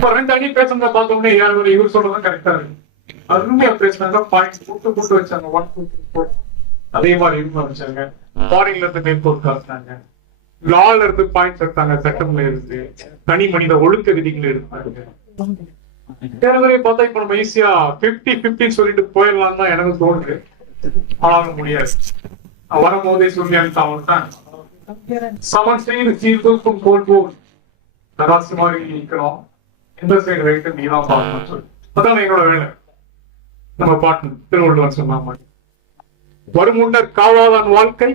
இப்ப ரெண்டு அணி பேசுறத பார்த்தோம்னா யார் இவர் சொல்றதும் கரெக்டா இருக்கு. அருமையா பேசினாங்க பாயிண்ட் போட்டு போட்டு வச்சாங்க. ஒன் டூ த்ரீ ஃபோர் அதே மாதிரி இவங்க வச்சாங்க. ஃபாரின்ல இருந்து நெட்ஒர்க் காட்டினாங்க. லால இருந்து பாயிண்ட்ஸ் எடுத்தாங்க. சட்டம்ல இருந்து. தனி மனித ஒழுக்க விதிகள் எடுத்தாங்க. தேர்தலை பார்த்தா இப்ப நம்ம ஈஸியா பிப்டி பிப்டி சொல்லிட்டு போயிடலாம் தான் எனக்கு தோணுது. ஆனாலும் முடியாது. வரும்போதே சொல்லி அனுப்பிட்டான் சமன் செய்து சீர்தூக்கும் கோல் போல் தராசு மாதிரி நிற்கிறோம் சைடு ரைட்டு நீ தான் பார்க்கணும் சொல்லி. அதான் எங்களோட வேலை. நம்ம பாட்டு திருவள்ளுவர் சொன்ன மாதிரி வரும் முன்னர் காவாதான் வாழ்க்கை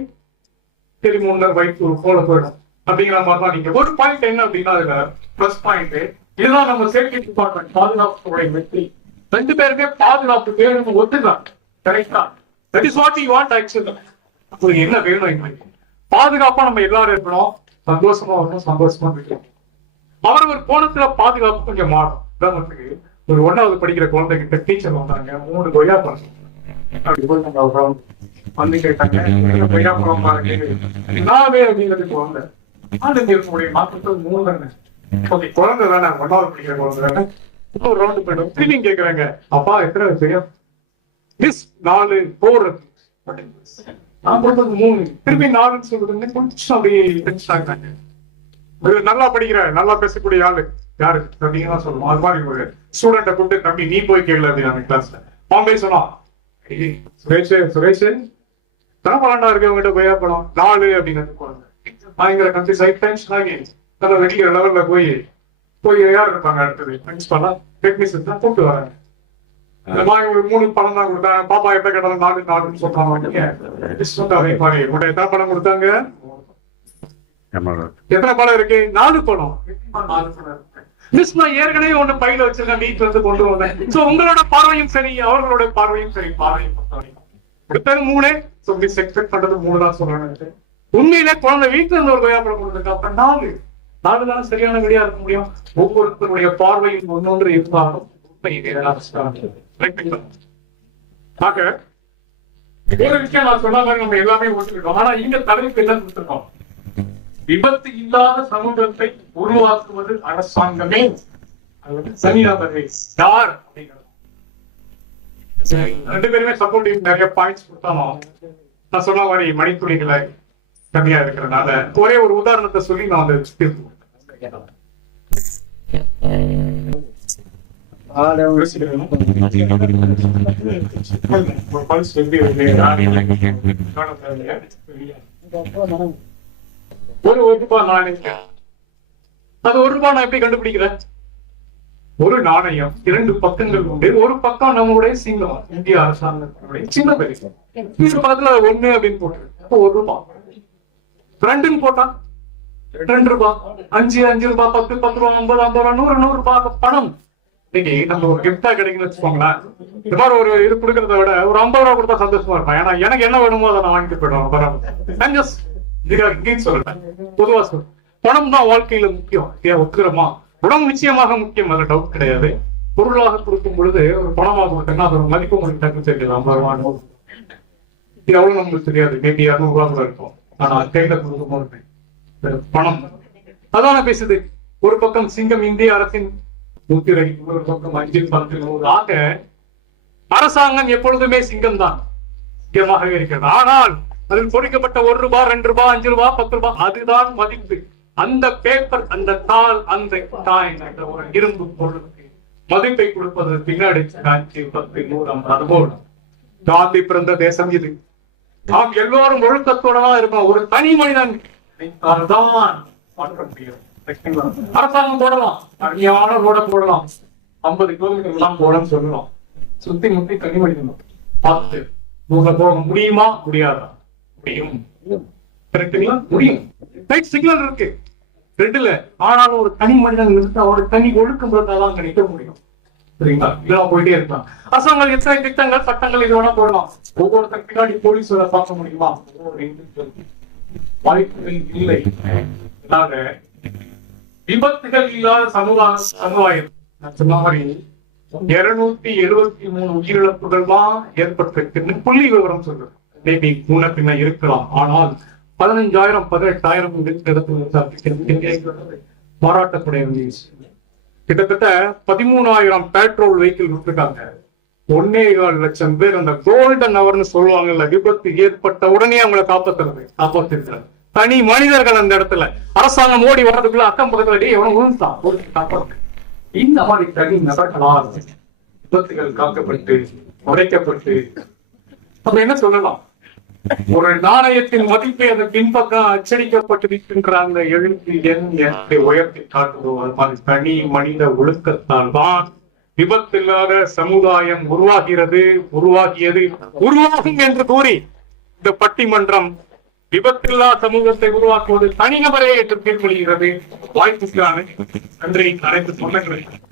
சரி முன்னர் வைப்பு போல போயிடும். அப்படிங்கிற மாதிரி தான் நீங்க ஒரு பாயிண்ட் என்ன அப்படின்னா அதுல பிளஸ் பாயிண்ட் இதுதான் நம்ம சேஃப்டி டிபார்ட்மெண்ட் பாதுகாப்புத்துறை வெற்றி. ரெண்டு பேருமே பாதுகாப்பு வேணும் ஒத்துதான் கரெக்டா that is what you want ஆக்சுவலா உங்களுக்கு என்ன வேணும் பாதுகாப்பா நம்ம எல்லாரும் இருக்கணும். சந்தோஷமா வரணும் சந்தோஷமா இருக்கணும். அவர் ஒரு கோணத்துல பாதுகாப்பு கொஞ்சம் மாறும். உதாரணத்துக்கு ஒரு ஒன்னாவது படிக்கிற குழந்தைகிட்ட டீச்சர் வந்தாங்க மூணு கொய்யா பழம். அப்படி போய் வந்து கேட்டாங்க கொய்யா பழம் பாருங்க. நாவே அப்படிங்கிறது குழந்தை. ஆண்டு இருக்க மாற்றத்தில் மூணு தானே ஓகே குழந்தை தானே ஒன்னாவது படிக்கிற குழந்தை தானே. இன்னொரு ரவுண்டு போயிடும் திரும்பி கேக்குறாங்க அப்பா எத்தனை தெரியும் மிஸ் நாலு போர் நான் கொடுத்தது மூணு. திரும்பி நாலுன்னு சொல்றதுன்னு கொஞ்சம் அப்படியே tension ஒரு நல்லா படிக்கிற நல்லா பேசக்கூடிய ஆளு. யாரு? அப்படின்னு தான் சொல்லுவோம் அது மாதிரி ஒரு ஸ்டூடெண்ட்டை கூப்பிட்டு தம்பி நீ போய் கேளு அப்படின்னு கிளாஸ்ல பாம்பே சொன்னான் சுரேஷ் சுரேஷ் தான் பன்னெண்டா இருக்கு அவங்ககிட்ட கொய்யா படம் நாலு அப்படின்னு குழந்தை. பயங்கர கண்ட்ரி சைட் டைம்ஸ் ஆகி நல்லா லெவல்ல போய் போய் யார் இருப்பாங்க அடுத்தது? பிரின்ஸ்பாலா டெக்னீஷியன் தான் கூப்பிட்டு வராங்க. மூணு பணம் தான் கொடுத்தாங்க பாப்பா எப்ப கேட்டாலும் நாலு நாலுன்னு சொல்றாங்க. அதே மாதிரி உங்கள்ட்ட எத்தனை பணம் கொடுத்தாங்க. எத்தனை படம் இருக்கு? நாலு படம். மிஸ் நான் ஏற்கனவே ஒண்ணு பையில வச்சிருக்கேன். வீட்டுல இருந்து கொண்டு வந்தேன் சோ உங்களோட பார்வையும் சரி அவர்களோட பார்வையும் சரி பார்வையும் பொறுத்த வரைக்கும். மூணு சோ மிஸ் எக்ஸ்பெக்ட் பண்றது மூணு தான் சொல்றாங்க. உண்மையிலே குழந்தை வீட்டுல இருந்து ஒரு கொய்யா படம் அப்ப நாலு. நாலு தானே சரியான விடையா இருக்க முடியும்? ஒவ்வொருத்தருடைய பார்வையும் ஒன்னொன்று இருந்தாலும் ஆக ஒரு விஷயம் நான் சொன்ன மாதிரி நம்ம எல்லாமே ஒத்துக்கிட்டோம். ஆனா இங்க தலைப்பு என்ன கொடுத்துருக்கோம். விபத்து இல்லாத சமூகத்தை உருவாக்குவது அரசாங்கமே அது வந்து தனிநபரே யார் அப்படிங்கிறது. சரி, ரெண்டு பேருமே சப்போர்ட்டிவ் நிறைய பாயிண்ட்ஸ் கொடுத்தாலும் நான் சொன்ன மாதிரி மணித்துளிகளை கம்மியா இருக்கிறதுனால ஒரே ஒரு உதாரணத்தை சொல்லி நான் வந்து தீர்த்து ஒரு எப்படி? ஒரு ஒரு ரூபாய் நாணயம் அது ஒரு ரூபாய் நான் எப்படி கண்டுபிடிக்கிறேன்? ஒரு நாணயம் இரண்டு பக்கங்கள் உண்டு. ஒரு பக்கம் நம்மளுடைய சிங்கம் இந்திய அரசாங்கத்தினுடைய சின்ன பெரிய இந்த பக்கத்துல ஒண்ணு அப்படின்னு போட்டு ஒரு ரூபாய் ரெண்டுன்னு போட்டா? ரெண்டு ரூபாய் அஞ்சு அஞ்சு ரூபாய் பத்து பத்து ரூபாய் ஐம்பது ஐம்பது ரூபாய் நூறு நூறு ரூபாய் பணம். இன்னைக்கு நம்ம ஒரு கிஃப்டா கிடைக்குன்னு வச்சுக்கோங்களேன். இந்த மாதிரி ஒரு இது கொடுக்கறத விட ஒரு ஐம்பது ரூபாய் கொடுத்தா சந்தோஷமா இருப்பேன். ஏன்னா எனக்கு என்ன வேணுமோ அதை நான் வாங்கிட்டு போயிடுவேன். பரவாயில்ல ஜஸ்ட் இதுக்காக இங்கேயும் சொல்றேன். பொதுவா சொல்றேன். பணம் தான் வாழ்க்கையில முக்கியம். ஏன் ஒத்துக்கிறோமா? உடம்பு நிச்சயமாக முக்கியம் அதுல டவுட் கிடையாது. பொருளாக கொடுக்கும் பொழுது ஒரு பணமாக கொடுத்தேன்னா அதோட மதிப்பு உங்களுக்கு டக்குன்னு தெரியல ஐம்பது இது எவ்வளவு நமக்கு தெரியாது? மேபி இரநூறு ரூபா கூட இருக்கும். ஆனா கையில கொடுக்கும்போது இந்த பணம். அதான பேசுது. ஒரு பக்கம் சிங்கம் இந்திய அரசின் முத்திரை ஒரு பக்கம் அஞ்சு பத்து நூறு. ஆக அரசாங்கம் எப்பொழுதுமே சிங்கம் தான் முக்கியமாக இருக்கிறது. ஆனால் அதில் பொறிக்கப்பட்ட ஒரு ரூபாய் ரெண்டு ரூபாய் அஞ்சு ரூபாய் பத்து ரூபாய் அதுதான் மதிப்பு. அந்த பேப்பர் அந்த தாள் அந்த தாய் என்ற ஒரு இரும்பு பொருளுக்கு மதிப்பை கொடுப்பது பின்னாடி காட்சி பத்து நூறு ஐம்பது காந்தி பிறந்த தேசம் இது. நாம் எல்லோரும் ஒழுக்கத்தோட தான் இருக்கோம் ஒரு தனி மனிதன் தான் மாற்ற முடியும். அரசாங்கம் போடலாம். தனியான ரோட போடலாம். ஐம்பது கிலோமீட்டர் எல்லாம் போடன்னு சொல்லலாம் சுத்தி முத்தி தனி மனிதன். பார்த்து உங்களை போக முடியுமா? முடியாதா? முடியும். கரெக்டுங்களா முடியும். ரைட் சிக்னல் இருக்கு. ரெண்டுல ஆனாலும் ஒரு தனி மனிதன் நிறுத்த ஒரு தனி ஒழுக்கம் இருந்தாலும் கிடைக்க முடியும். சரிங்களா இதெல்லாம் போயிட்டே இருக்கலாம் அரசாங்கம் எத்தனை திட்டங்கள் சட்டங்கள் இது வேணா போடலாம். ஒவ்வொருத்தர் பின்னாடி போலீஸ் வேலை பார்க்க முடியுமா? வாய்ப்புகள் இல்லை. அதனால விபத்துகள் இல்லாத சமுதாய சமுதாயம். நான் சொன்ன மாதிரி இருநூத்தி எழுபத்தி மூணு உயிரிழப்புகள் தான் ஏற்பட்டிருக்குன்னு புள்ளி விவரம் சொல்றேன். மேபி முன்ன பின்ன இருக்கலாம். ஆனால் பதினஞ்சாயிரம் பதினெட்டாயிரம் பாராட்டக்கூடிய ஒரு கிட்டத்தட்ட பதிமூணாயிரம் பெட்ரோல் வெஹிக்கிள் விட்டுருக்காங்க ஒன்னே கால் லட்சம் பேர் அந்த கோல்டன் அவர்னு சொல்லுவாங்கல்ல விபத்து ஏற்பட்ட உடனே அவங்கள காப்பாத்துறது காப்பாத்திருக்கிறாங்க தனி மனிதர்கள் அந்த இடத்துல. அரசாங்கம் ஓடி வர்றதுக்குள்ள அக்கம் பக்கத்துல டேய் எவனும் உழுந்தான் ஓடி காப்பாத்து. இந்த மாதிரி தனி நடக்கலாம் விபத்துகள் காக்கப்பட்டு உடைக்கப்பட்டு அப்ப என்ன சொல்லலாம்? ஒரு நாணயத்தின் மதிப்பை அந்த பின்பக்கம் அச்சடிக்கப்பட்டிருக்கின்ற அந்த எழுத்து எண் உயர்த்தி காட்டுதோ அது மாதிரி தனி மனித ஒழுக்கத்தால் தான் விபத்தில்லாத சமுதாயம் உருவாகிறது. உருவாகியது உருவாகும் என்று கூறி இந்த பட்டிமன்றம் விபத்தில்லா சமூகத்தை உருவாக்குவது தனிநபரே என்று தீர்ப்பளிக்கிறது வாய்ப்புக்கான நன்றி. அனைத்து சொந்தங்களுக்கு